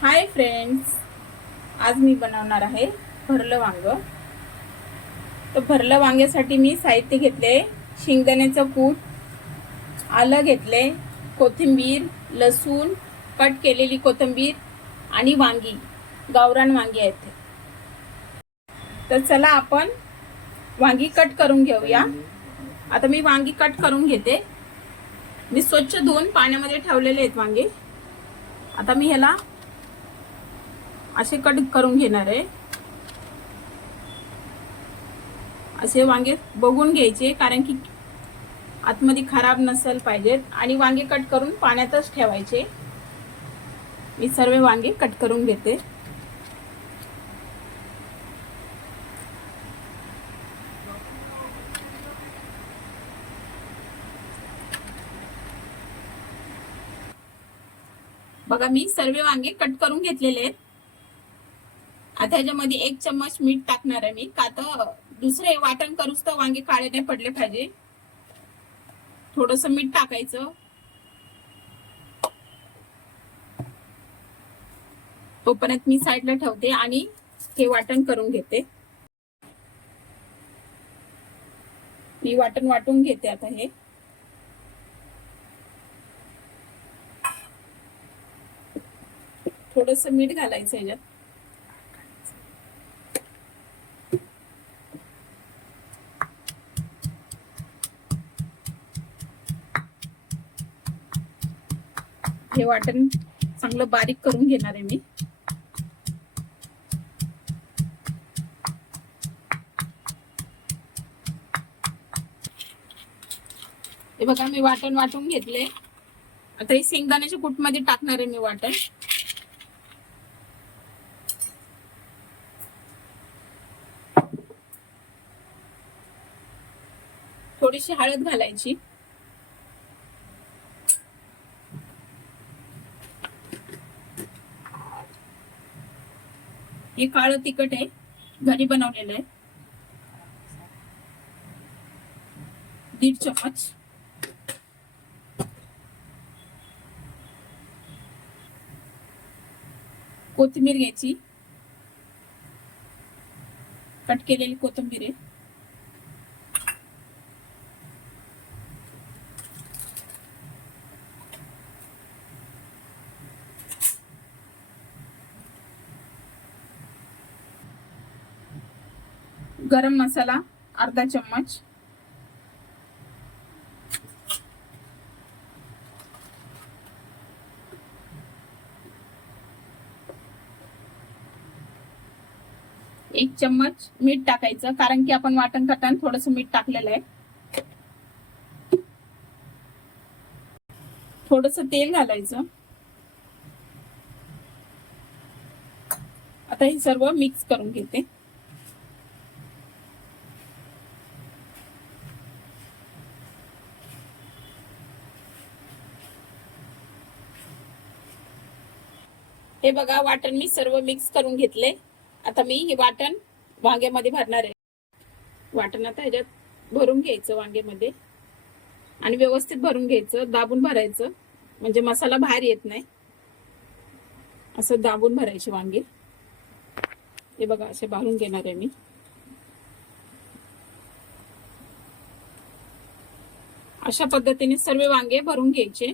Hi friends, आज मी बनवणार आहे भरलं वांग. तर भरलं वांग्यासाठी मी साहित्य घेतले: शेंगदाण्याचं कूट, आलं घेतले, कोथिंबीर, लसूण, कट केलेली कोथिंबीर आणि वांगी, गावरान वांगी आहेत. तर चला आपण वांगी कट करून घेऊया. आता मी वांगी कट करून घेते. मी स्वच्छ धुवून पाण्यामध्ये ठेवलेले आहेत वांगे. आता मी ह्याला असे कट करून घेणार आहे. असे वांगे बघून घ्यायचे, कारण की आतमध्ये खराब नसेल पाहिजेत. आणि वांगे कट करून पाण्यातच ठेवायचे. मी सर्व वांगे कट करून घेते. बघा, मी सर्व वांगे कट करून घेतलेले आहेत. आता ह्याच्यामध्ये 1 चम्मच मीठ टाकणार आहे मी, का तर दुसरे वाटण करूच तर वांगे काळे नाही पडले पाहिजे. थोडस मीठ टाकायचं. तोपर्यंत मी साईडला ठेवते आणि हे वाटण करून घेते. मी वाटण वाटून घेते. आता हे थोडस मीठ घालायचं ह्याच्यात. हे वाटण चांगलं बारीक करून घेणार आहे मी. हे बघा, मी वाटण वाटून घेतले. आता हे शेंगदाण्याच्या कूटमध्ये टाकणार आहे मी वाटण. थोडीशी हळद घालायची. हे काळं तिखट आहे, घरी बनवलेलं आहे, 1.5 चम्मच. कोथिंबीर घ्यायची, कट केलेली कोथिंबीर आहे. गरम मसाला 1/2 चम्मच. एक चम्मच मीठ टाकायचं, कारण की आपण वाटण करताना थोडस मीठ टाकलेलं आहे. थोडस तेल घालायचं. आता हे सर्व मिक्स करून घेते. हे बघा, वाटण मी सर्व मिक्स करून घेतले. आता मी हे वाटण वांग्यामध्ये भरणार आहे. वाटण आता ह्याच्यात भरून घ्यायचं वांग्यामध्ये, आणि व्यवस्थित भरून घ्यायचं, दाबून भरायचं, म्हणजे मसाला बाहेर येत नाही. असं दाबून भरायचे वांगे. हे बघा, असे भरून घेणार आहे मी. अशा पद्धतीने सर्व वांगे भरून घ्यायचे,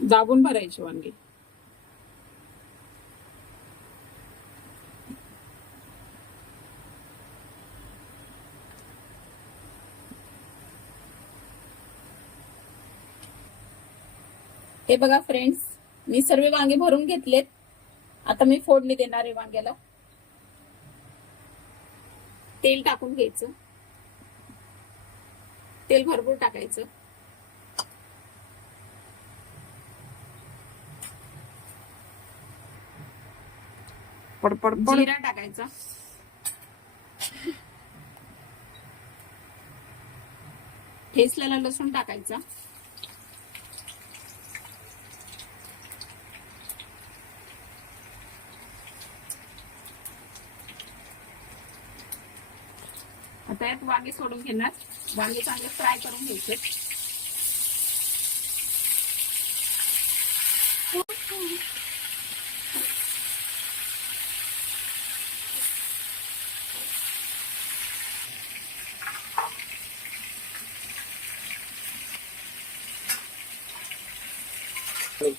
दाबून भरायचे वांगे. हे बघा फ्रेंड्स, मी सर्व वांगे भरून घेतलेत. आता मी फोडणी देणार आहे वांग्याला. तेल टाकून घ्यायचं. तेल भरपूर टाकायचं. जिरा टाकायचा. ठेचलेला लसूण टाकायचा. आता यात वांगे सोडून घेणार. वांगे चांगले फ्राय करून घ्यायचे. सर्व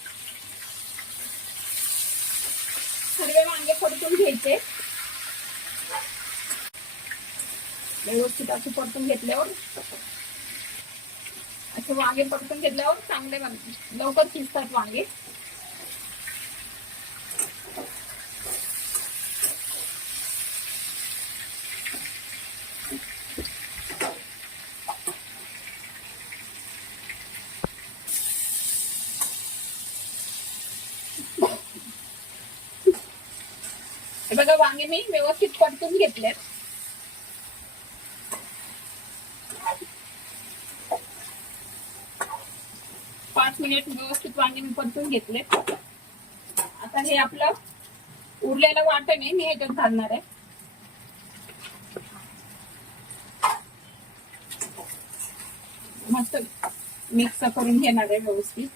वांगे परतून घ्यायचे. व्यवस्थित असे परतून घेतल्यावर, असे वांगे परतून घेतल्यावर चांगले लवकर शिजतात वांगे. हे बघा वांगे मी व्यवस्थित परतून घेतलेत. पाच मिनिट व्यवस्थित वांगे मी परतून घेतले. आता हे आपलं उरलेलं वाटण आहे, मी ह्याच्यात घालणार आहे. मस्त मिक्स करून घेणार आहे व्यवस्थित.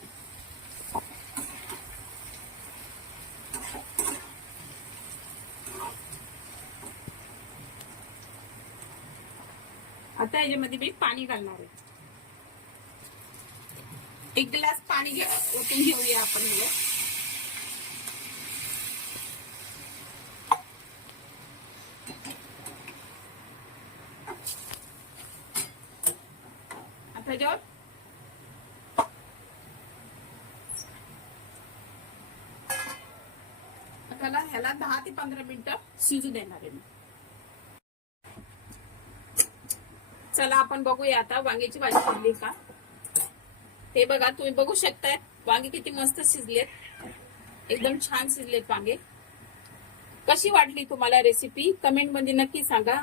आता याच्यामध्ये मी पाणी घालणार आहे. एक ग्लास पाणी ओतून घेऊया आपण. आता याच्यावर ह्याला 10 ते 15 मिनिटं शिजू देणार आहे. चला आपण बघूया आता वांग्याची भाजी शिजली का ते. बघा तुम्ही बघू शकताय वांगे किती मस्त शिजलेत, एकदम छान शिजलेत वांगे. कशी वाटली तुम्हाला रेसिपी कमेंट मध्ये नक्की सांगा.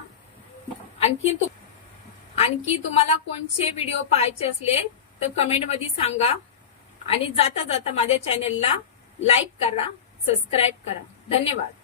आणखी तुम्हाला कोणते व्हिडिओ पाहायचे असले तर कमेंट मध्ये सांगा. आणि जाता जाता माझ्या चॅनेलला लाईक करा, सबस्क्राईब करा. धन्यवाद.